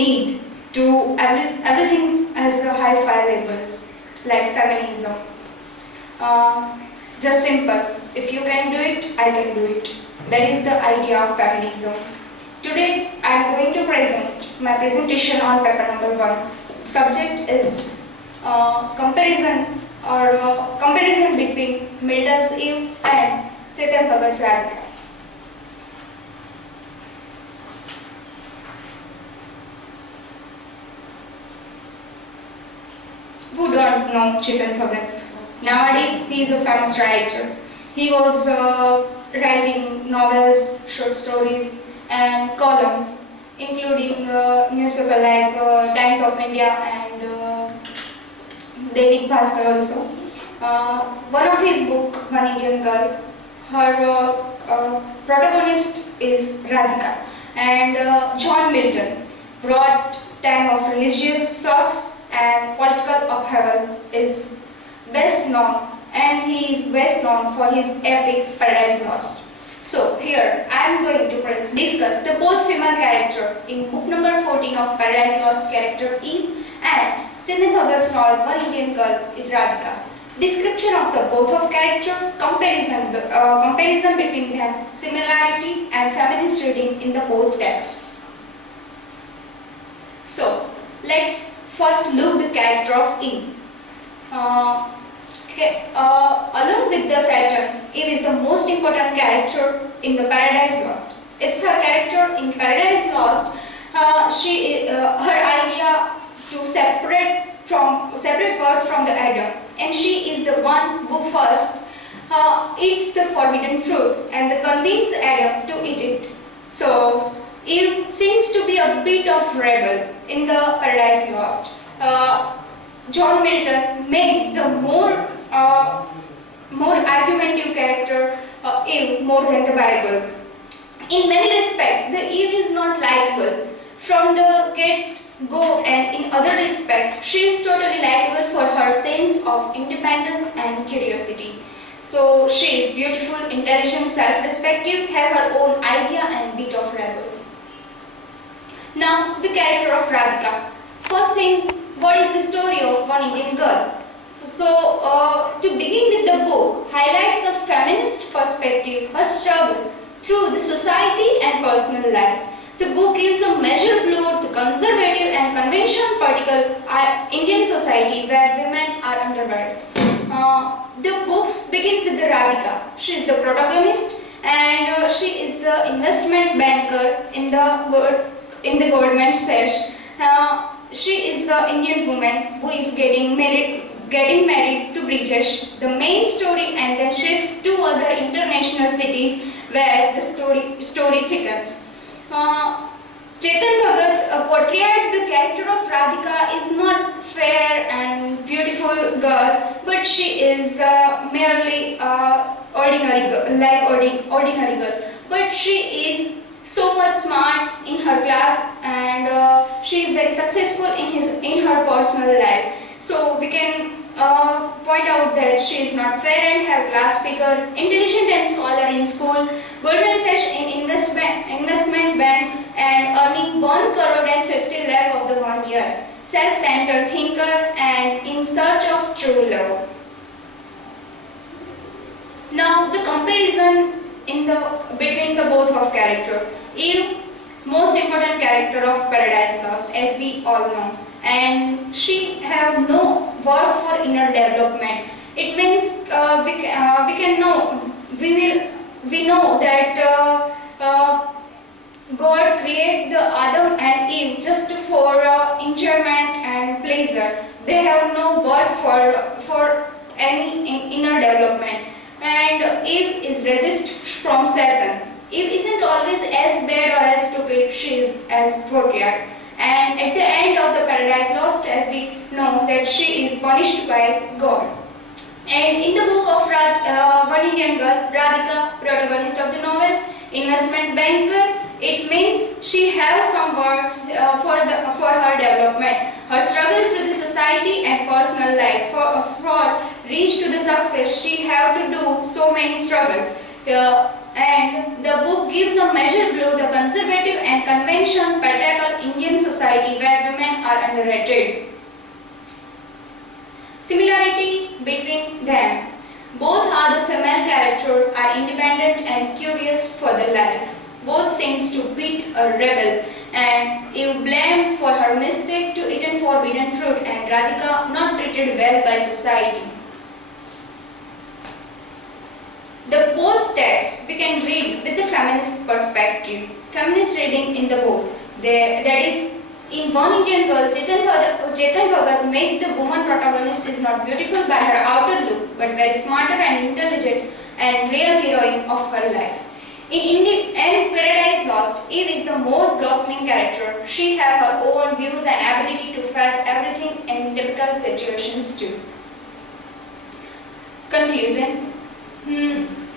need to everything has a high-fi labels like feminism. Just simple. If you can do it, I can do it. That is the idea of feminism. Today, I am going to present my presentation on paper number 1. Subject is comparison between Milton's Eve and Chetan Bhagat's Radhika. Who don't know Chetan Bhagat? Nowadays, he is a famous writer. He was writing novels, short stories, and columns, including newspaper like Times of India and Daily Bhaskar also. One of his book, One Indian Girl, her protagonist is Radhika, and John Milton wrote Time of Religious Flux and Political Upheaval is best known, and he is best known for his epic Paradise Lost. So here I am going to discuss the both female character in book number 14 of Paradise Lost, character Eve, and Chetan Bhagat's novel One Indian Girl is Radhika. Description of the both of character, comparison between them, similarity and feminist reading in the both texts. So let's first look the character of Eve. Along with the Saturn, Eve is the most important character in the Paradise Lost. It's her character in Paradise Lost. Her idea to separate word from the Adam, and she is the one who first eats the forbidden fruit and convinces Adam to eat it. So Eve seems to be a bit of rebel in the Paradise Lost. John Milton made the more argumentative character Eve more than the Bible. In many respects, the Eve is not likable from the get-go, and in other respects, she is totally likable for her sense of independence and curiosity. So she is beautiful, intelligent, self-respective, have her own idea and bit of rebel. Now, the character of Radhika. First thing, what is the story of One Indian Girl? So, to begin with, the book highlights a feminist perspective, her struggle through the society and personal life. The book gives a measured blow to conservative and conventional political Indian society where women are underworld. The book begins with the Radhika. She is the protagonist, and she is the investment banker in the Goldman Sachs. She is an Indian woman who is getting married to British, the main story, and then shifts to other international cities where the story thickens. Chetan Bhagat portrayed the character of Radhika is not fair and beautiful girl, but she is merely ordinary girl. But she is so much smart in her class, and she is very successful in her personal life. So we can point out that she is not fair and have class figure, intelligent and scholar in school, Goldman Sachs in investment bank, and earning 1 crore and 50 lakh of the 1 year. Self-centered thinker and in search of true love. Now the comparison between the both of character. Eve, most important character of Paradise Lost, as we all know, and she have no work for inner development. It means we know that God created the Adam and Eve just for enjoyment and pleasure. They have no work for any inner development. And Eve is resist from Satan. Eve isn't always as bad or as stupid, she is as portrayed. And at the end of the Paradise Lost, as we know, that she is punished by God. And in the book of One Indian Girl, Radhika, protagonist of the novel, investment banker, it means she has some work for her development. Her struggle through the society and personal life for reach to the success, she have to do so many struggles. And the book gives a measure below the conservative and conventional patriarchal Indian society where women are underrated. Similarity between them. Both are the female characters are independent and curious for their life. Both seems to beat a rebel and is blamed for her mistake to eat forbidden fruit and Radhika not treated well by society. The both texts we can read with the feminist perspective. Feminist reading in the both. That is, in One Indian Girl, Chetan Bhagat make the woman protagonist is not beautiful by her outer look, but very smarter and intelligent and real heroine of her life. In Paradise Lost, Eve is the more blossoming character. She has her own views and ability to face everything in typical situations too. Conclusion.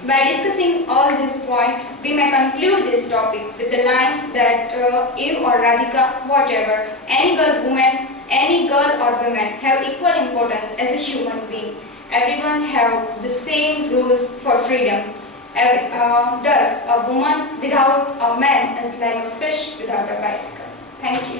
By discussing all these points, we may conclude this topic with the line that Eve or Radhika, whatever, any girl or woman have equal importance as a human being. Everyone have the same rules for freedom. Thus, a woman without a man is like a fish without a bicycle. Thank you.